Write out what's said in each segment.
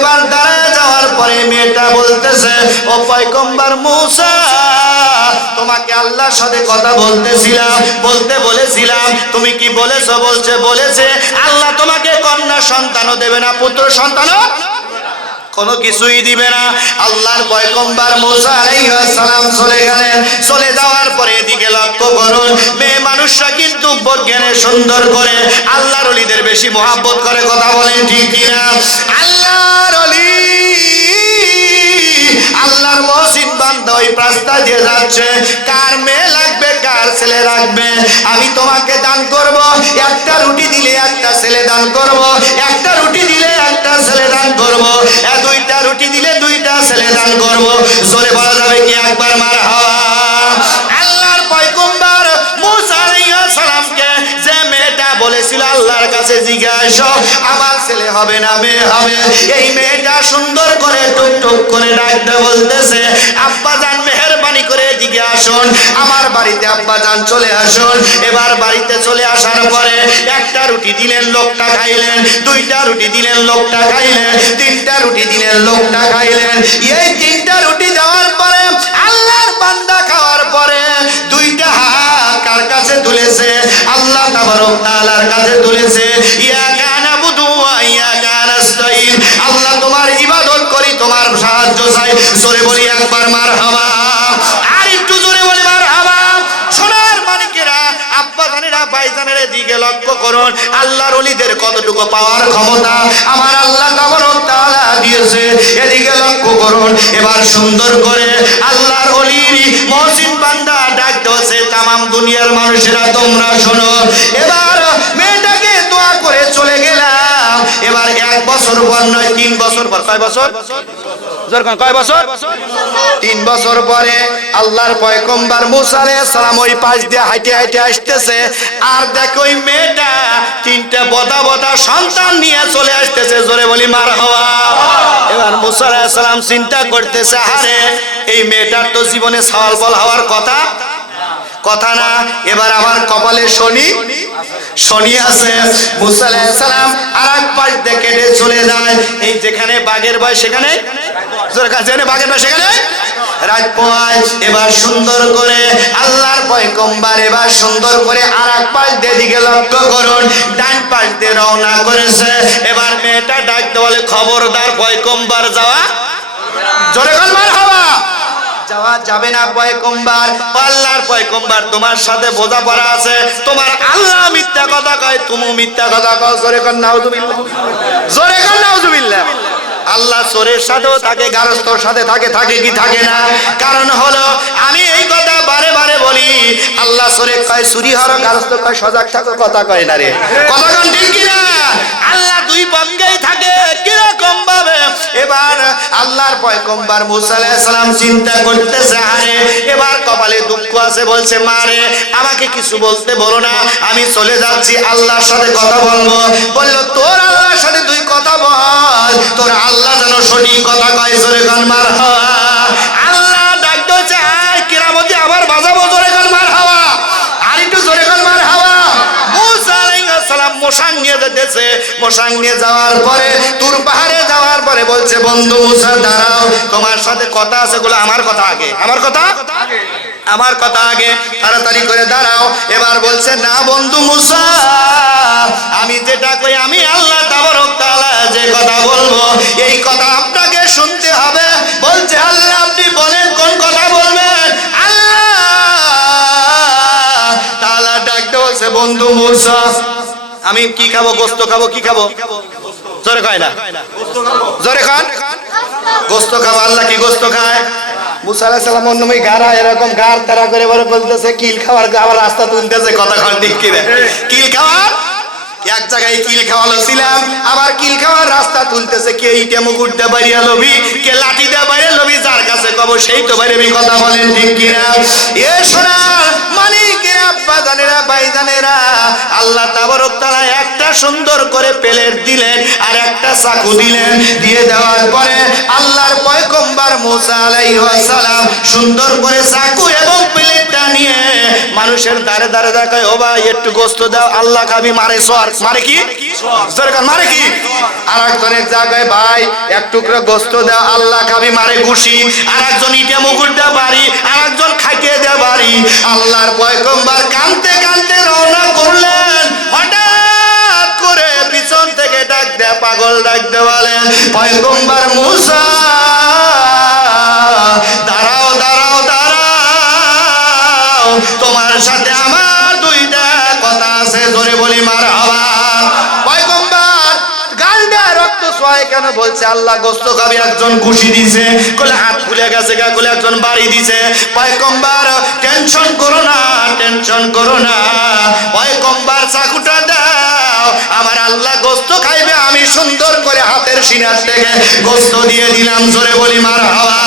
এবার দাঁড়ায় যাওয়ার পরে মেয়েটা বলতেছে, ও পয়গম্বর মুসা, তোমাকে আল্লাহর সাথে কথা বলতে বলেছিলাম, তুমি কি বলেছো? বলেছে আল্লাহ তোমাকে কন্যা সন্তানও দেবে না, পুত্র সন্তানও কোনো কিছুই দিবে না। আল্লাহর পয়গম্বর মুসা আলাইহিস সালাম চলে গেলেন। চলে যাওয়ার পরে এদিকে লক্ষ্য করুন, মেয়ে মানুষরা কিন্তু বজ্ঞানে সুন্দর করে আল্লাহর ওলিদের বেশি মহব্বত করে। কথা বলেন ঠিক কিনা? আল্লাহর ওলি, আল্লাহর মহসিন বান্দা ওই রাস্তা দিয়ে যাচ্ছে, কার মেয়ে লাগবে, কার ছেলে লাগবে, আমি তোমাকে দান করব। একটা রুটি দিলে একটা ছেলে দান করব, একটা রুটি দিলে একটা ছেলে দান করব, দুইটা রুটি দিলে দুইটা ছেলে দান করব। জোরে বলা যাবে কি একবার মারহাবা? আল্লাহর পয়গম্বর মুসা আলাইহিস সালামকে যে মেয়েটা বলেছিল আল্লাহর কাছে জিজ্ঞাসা, আমার ছেলে হবে না মেয়ে হবে, এই মেয়েটা সুন্দর করে টুক টুক করে ডাকতে বলতেছে, আব্বা জান মেহেরবানি করে এদিকে আসুন, আমার বাড়িতে আব্বা জান চলে আসুন। এবার বাড়িতে চলে আসার পরে একটা রুটি দিলেন, লোকটা খাইলেন, দুইটা রুটি দিলেন, লোকটা খাইলেন, তিনটা রুটি দিলেন, লোকটা খাইলেন। এই তিনটা রুটি দেওয়ার পরে আল্লাহর বান্দা খাওয়ার পরে দুইটা হাত কার কাছে তুলেছে? আল্লাহ তাবারক তাআলার কাছে তুলেছে। ইয়া নাবুদু ওয়া ইয়া নাস্তাইন, আল্লাহ তোমার ইবাদত করি, তোমার সাহায্য চাই। জোরে বলি একবার মারহাবা, আর একটু জোরে বলি মারহাবা। সোনার মানিকেরা, আব্বা জানেরা, ভাই জানেরা, দিকে লক্ষ্য করুন আল্লাহর ওলিদের কতটুকু পাওয়ার ক্ষমতা আমার আল্লাহ তাবারক তাআলা দিয়েছে। এদিকে লক্ষ্য করুন। এবার সুন্দর করে আল্লাহর ওলির মহসিন বান্দা ডাক দিয়েছে, তামাম দুনিয়ার মানুষেরা তোমরা শোনো। এবার মেয়েটাকে দোয়া করে চলে গেলাম। এবার 1 বছর পর নয়, 3 বছর পর, কয় বছর? কয় বছর? 3 বছর পরে আল্লাহর পয়গম্বর মুসা আলাইহিস সালাম ওই পাশ দিয়ে হাঁটে হাঁটে আসতেছে, আর দেখো ওই মেয়েটা 3টা বদা সন্তান নিয়ে চলে আসতেছে। জোরে বলি মারহাবা। এবার মুসা আলাইহিস সালাম চিন্তা করতেছে, আরে এই মেয়েটার তো জীবনে সওয়াল বল হওয়ার কথা না, এবার আমার কপালে শনি আছে। মুসা আলাইহিস সালাম আরেক পাশ দিয়ে কেটে চলে যায়। এই যেখানে বাঘের ভয় সেখানে, যেখানে বাঘের ভয় সেখানে রাত পোহায়। এবার সুন্দর করে আল্লাহর পয়গম্বর এবার সুন্দর করে আরেক পাশ দিয়ে দিকে লক্ষ্য করুন, ডান পাশ দিয়ে রওনা করেছে। এবার মেয়েটা ডাকতে বলে, খবরদার পয়গম্বর যাওয়া, জোরে বল মারহাবা, যাওয়া যাবে না পয়গম্বর। আল্লাহর পয়গম্বর তোমার সাথে বোঝাপড়া আছে, তোমার আল্লাহ মিথ্যা কথা কয়, তুমি মিথ্যা কথা কও। জোরে কর নাউজুবিল্লাহ, জোরে কর নাউজুবিল্লাহ। আল্লাহ চোরের সাথেও থাকে, গারস্থর সাথে থাকে কি থাকে না? কারণ হলো আমি এই কথা বারে বারে বলি, আল্লাহ চোরে কয় চুরি হরো, গারস্থ কয় সজাগ থাকো। কথা কয় না রে, কথা কন ঠিক কিনা? আল্লাহ দুই পক্ষেই থাকে, কিরকম ভাবে? এবার আল্লাহর পয়গম্বর মুসা আলাইহিস সালাম চিন্তা করতেছে, আরে এবার কপালে দুঃখ আছে, বলছে মারে আমাকে কিছু বলতে বলো না, আমি চলে যাচ্ছি আল্লাহর সাথে কথা বলবো। বললো, তোর আল্লাহর সাথে তুই কথা বল, তোর আল্লাহ যেন সঠিক কথা কয়। জোরে গান মারহাবা। আল্লাহ ডাক দিয়েছে, আয় কিরামতি আবার বাজাবো। জোরে গান মারহাবা, আর একটু জোরে গান মারহাবা। মুসা আলাইহিস সালাম মোশাং নিয়ে যেতেছে। মোশাং নিয়ে যাওয়ার পরে তুর পাহাড়ে যাওয়ার পরে বলছে, বন্ধু মুসা দাঁড়াও, তোমার সাথে কথা আছে। গুলো আমার কথা আগে, আমার কথা আগে, তাড়াতাড়ি করে দাঁড়াও। এবার বলছে, না বন্ধু মুসা, আমি যেটা কই, আমি আল্লাহ তাবারক তাআলা যে কথা বলবো এই কথা আপনাকে শুনতে হবে। বলছে, আল্লাহ আপনি বলেন কোন কথা বলবেন? আল্লাহ তাআলা ডাকতে বলছে, বন্ধু মুসা আমি কি খাবো? গোশত খাবো। কি খাবো? জোরে কয় না, জোরে খান, গোশত খাবো। আল্লাহ কি গোশত খায়? মুসা আলাইহিস সালাম অন্যময় গাড়া এরকম গাড় তারা করে বলে বলতেছে, কিল খাওয়ার আবার রাস্তা তুলতেছে। কথা কন ঠিক কিনা? কিল খাওয়ার এক জায়গায় কিল খাওয়ালো ছিলাম, আবার কিল খাওয়ার রাস্তা তুলতেছে। কে ইটে মুকুট দে বাইরে লবি, কে লাঠি দে বাইরে লবি, যার কাছে কব সেই তো বাইরে। কথা বলেন ঠিক কিনা? এ সোনার মানিকেরা, আব্বা জানেরা, ভাই জানেরা, আল্লাহ তাবারক তাআলা একটা সুন্দর করে প্লেট দিলেন আর একটা চাকু দিলেন। দিয়ে দেওয়ার পরে আল্লাহর পয়গম্বর মুসা আলাইহিস সালাম সুন্দর করে চাকু এবং প্লেটটা নিয়ে মানুষের দাঁড়ে দাঁড়ে দেখায়, ও ভাই একটু গোশত দাও, আল্লাহ খাবি। মারে সর, মারে কি সরকার মারে কি? আর একজনের জায়গায় ভাই এক টুকরো গোস্ত দেওয়া আল্লাহ খাবি মারে ঘুষি, আর একজন ইটে মুকুট দেওয়া বাড়ি, আর একজন খাইতে দেওয়া বাড়ি। আল্লাহর পয়গম্বর কাঁদতে কাঁদতে রওনা করলেন, হঠাৎ করে পিছন থেকে ডাক দেয়া পাগল ডাক দে বলে, পয়গম্বর মুসা দাঁড়াও দাঁড়াও দাঁড়াও, তোমার সাথে আমার দুইটা কথা আছে, জোরে বলি মারহাবা। পয়গম্বর গালটা রক্ত সোয়ায় কেন বলছে আল্লাহ গোস্ত খাবি, একজন খুশি দিছে, কলে হাত খুলে গেছে গা, কলে একজন বাড়ি দিছে। পয়গম্বর টেনশন করো না, টেনশন করো না, পয়গম্বর চাকুটা দাও, আমার আল্লাহ গোস্ত খাইবে, আমি সুন্দর করে হাতের সিনার থেকে গোস্ত দিয়ে দিলাম, জোরে বলি মারহাবা।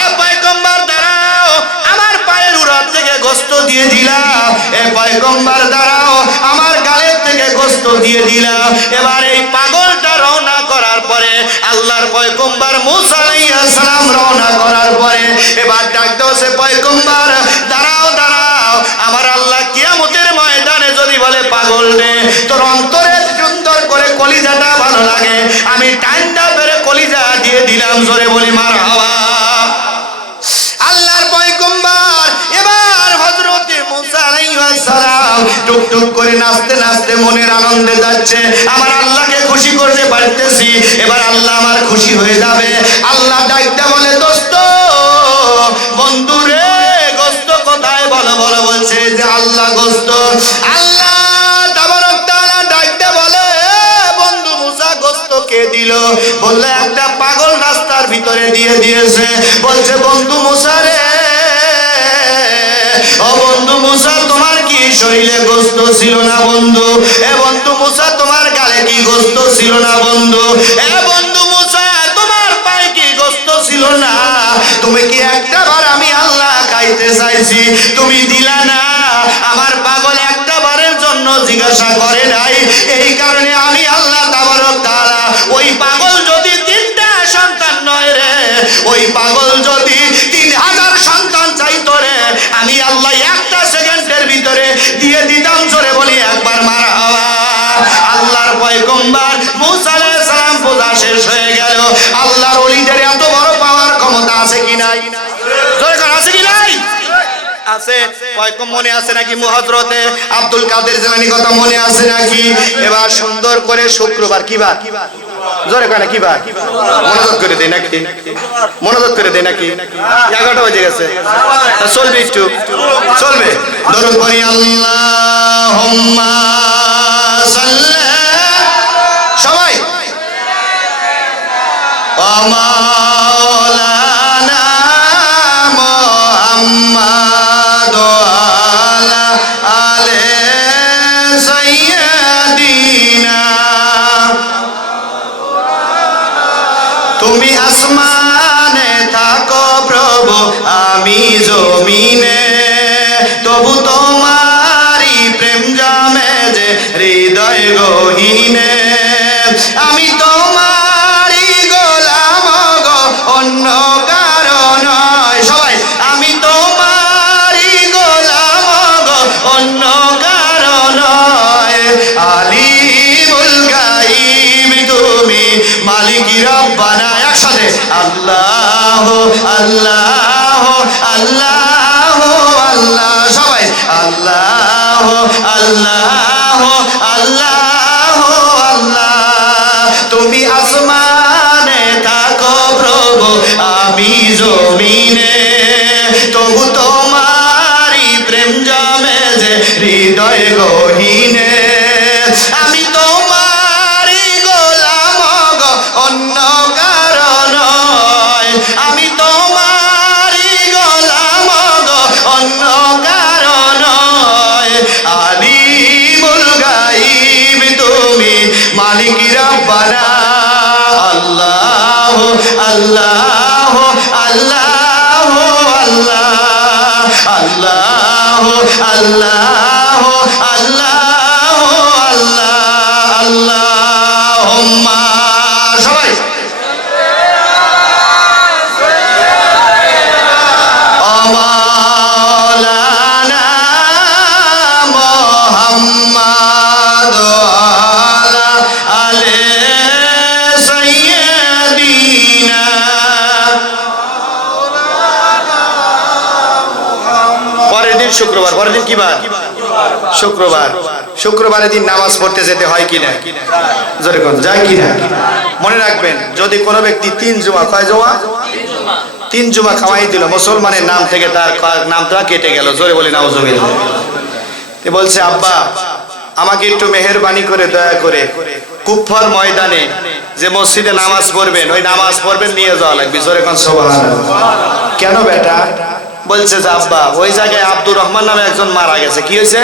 এ পয়গম্বর দাঁড়াও, আমার পায়ের উড়ার থেকে গোস্ত দিয়ে দিলাম, এ পয়গম্বর দাঁড়াও, আমার গালের থেকে গোস্ত দিয়ে দিলাম। এবার এই পাগলটা রওনা করার পরে আল্লাহর পয়গম্বর মুসা আলাইহিস সালাম রওনা করার পরে এবার ডাক দাও, সে পয়গম্বর দাঁড়াও দাঁড়াও, আমার আল্লাহ কিয়ামতের ময়দানে যদি বলে পাগল রে, তোর অন্তরে সুন্দর করে কলিজাটা ভালো লাগে, আমি টাইনটা বেরে কলিজা দিয়ে দিলাম, জোরে বলি মারহাবা। আল্লাহর পয়গম্বর এবার হযরতে মুসা আলাইহিস সালাম টুকটুক করে নাচতে নাচতে মনের আনন্দে যাচ্ছে, আমার আল্লাহকে খুশি করতে পারতেছি, এবার আল্লাহ আমার খুশি হয়ে যাবে। আল্লাহ ডাকতে বলে, দোস্ত বন্ধু রে, গোস্ত কোথায় বলো বলো, বলছে যে আল্লাহ গোস্ত। আল্লাহ তাবারক তাআলা ডাকতে বলে, বন্ধু মুসা গোস্ত কে দিল? বললে একটা পাগল রাস্তার ভিতরে দিয়ে দিয়েছে। বলছে বন্ধু মুসা রে, ও বন্ধু মুসা, তোমার কি শরীরে গোস্ত ছিল না বন্ধু? এ বন্ধু মুসা, তোমার গালে কি গোস্ত ছিল না বন্ধু? এ বন্ধু মুসা, তোমার পায়ে কি গোস্ত ছিল না? তুমি কি একটা বার আমি আল্লাহ খাইতে চাইছি, তুমি দিলা না? আমার পাগল একটা বারের জন্য জিজ্ঞাসা করে নাই, এই কারণে আমি আল্লাহ তাবারক তাআলা, ওই পাগল যদি 3টা সন্তান নয় রে, ওই পাগল যদি 3000 সন্তান চাইতো রে, আমি আল্লাহ একটা সেকেন্ডের ভিতরে দিয়ে দিতাম, জোরে বলি একবার মারহাবা। আল্লাহর পয়গম্বর মুসা আলাইহিস সালাম পূজা শেষ হয়ে গেল। আল্লাহর ওলিদের এত বড় পাওয়ার ক্ষমতা আছে কি নাই? জোরে করে আছে কি নাই? আছে। পয়গম্বর মনে আছে নাকি? হযরতে আব্দুল কাদের জিলানী কথা মনে আছে নাকি? এবার সুন্দর করে শুক্রবার কি বার? জোরে করে কি বার? মনোযোগ করে দেই নাকি? মনোযোগ করে দেই নাকি? 11টা বাজে গেছে, চলবে একটু, চলবে। দরুদ পড়ি, আল্লাহুম্মা সাল্লি, সবাই মাওলানা মুহাম্মদ আলা আলে সাইয়্যিদিনা। তুমি আসমানে থাকো প্রভু, আমি জমিনে, তবু তোমারি প্রেম জমে যে হৃদয় গহীনে। আমি তোমারি গোলাম গো, অন্য কারো নয়, সবাই আমি তোমারি গোলাম গো, অন্য কারো নয়। আলিমুল গায়ব তুমি, মালিক রব্বানা, একসাথে আল্লাহ আল্লাহ আল্লাহ আল্লাহ, সবাই আল্লাহ আল্লাহ আল্লাহ আল্লাহ। তুমি আসমানে থাকো প্রভু, আমি জমিনে, তবু তোমারি প্রেম জমে যে হৃদয় গহীনে। আমি তোমারি গোলাম গো, অন্য কারো নয়, আমি তোমারি গোলাম গো, অন্য কারো নয়। আলিমুল গায়ব তুমি, মালিক রব্বানা। আল্লাহ আল্লাহ আল্লাহ আল্লাহ আল্লাহ আল্লাহ আল্লাহ আল্লাহ আল্লাহুম্মা, সবাই মাওলানা মুহাম্মদ আলা শুক্রবার, পরের দিন কি বার? শুক্রবার। শুক্রবারের দিন নামাজ পড়তে যেতে হয় কিনা? জোরে কোন যায় কিনা? মনে রাখবেন, যদি কোনো ব্যক্তি 3 জুমা, কয় জুমা? 3 জুমা খাওয়াই দিল, মুসলমানের নাম থেকে তার নামটা কেটে গেল। জোরে বলি নাউজুবিল্লাহ। এ বলছে, আব্বা আমাকে একটু মেহেরবানি করে দয়া করে কুফার ময়দানে যে মসজিদে নামাজ পড়বেন, ওই নামাজ পড়বেন নিয়ে যাওয়া লাগবে। জোরে কোন সুবহানাল্লাহ। কেন বেটা? বলছে যে আব্বা ওই জায়গায় আব্দুর রহমান নামে একজন মারা গেছে। কি হয়েছে?